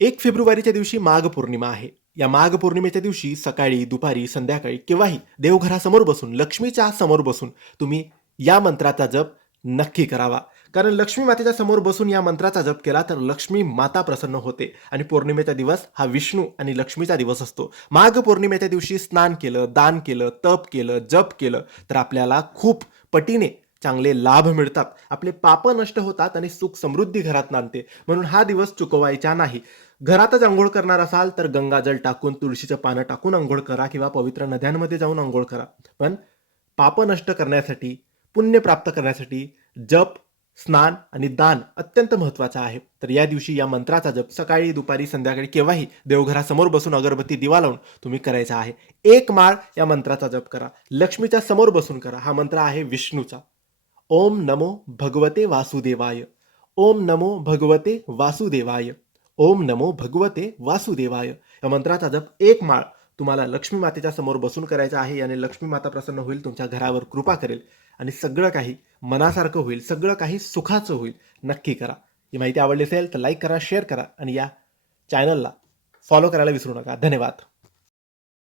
1 फेब्रुवारीच्या दिवशी माघ पौर्णिमा आहे. या माघ पौर्णिमेच्या दिवशी सकाळी, दुपारी, संध्याकाळी केव्हाही देवघरासमोर बसून, लक्ष्मीच्या समोर बसून तुम्ही या मंत्राचा जप नक्की करावा. कारण लक्ष्मी मातेच्या समोर बसून या मंत्राचा जप केला तर लक्ष्मी माता प्रसन्न होते आणि पौर्णिमेचा दिवस हा विष्णू आणि लक्ष्मीचा दिवस असतो. माघ पौर्णिमेच्या दिवशी स्नान केलं, दान केलं, तप केलं, जप केलं तर आपल्याला खूप पटीने चांगले लाभ मिळतात. आपले पाप नष्ट होतात आणि सुख समृद्धी घरात नांदते. म्हणून हा दिवस चुकवायचा नाही. घरातच अंघोळ करणार असाल तर गंगाजल टाकून, तुळशीचं पानं टाकून अंघोळ करा किंवा पवित्र नद्यांमध्ये जाऊन अंघोळ करा. पण पाप नष्ट करण्यासाठी, पुण्य प्राप्त करण्यासाठी जप, स्नान आणि दान अत्यंत महत्त्वाचं आहे. तर या दिवशी या मंत्राचा जप सकाळी, दुपारी, संध्याकाळी केव्हाही देवघरासमोर बसून अगरबत्ती दिवा लावून तुम्ही करायचा आहे. 1 माळ या मंत्राचा जप करा. लक्ष्मीच्या समोर बसून करा. हा मंत्र आहे विष्णूचा. ओम नमो भगवते वासुदेवाय. ओम नमो भगवते वासुदेवाय. ओम नमो भगवते वासुदेवाय. या मंत्राचा जप 1 माळ तुम्हाला लक्ष्मी मातेच्या समोर बसून करायचा आहे. याने लक्ष्मी माता प्रसन्न होईल, तुमच्या घरावर कृपा करेल आणि सगळं काही मनासारखं होईल, सगळं काही सुखाचं होईल. नक्की करा. ही माहिती आवडली असेल तर लाईक करा, शेअर करा आणि या चॅनलला फॉलो करायला विसरू नका. धन्यवाद.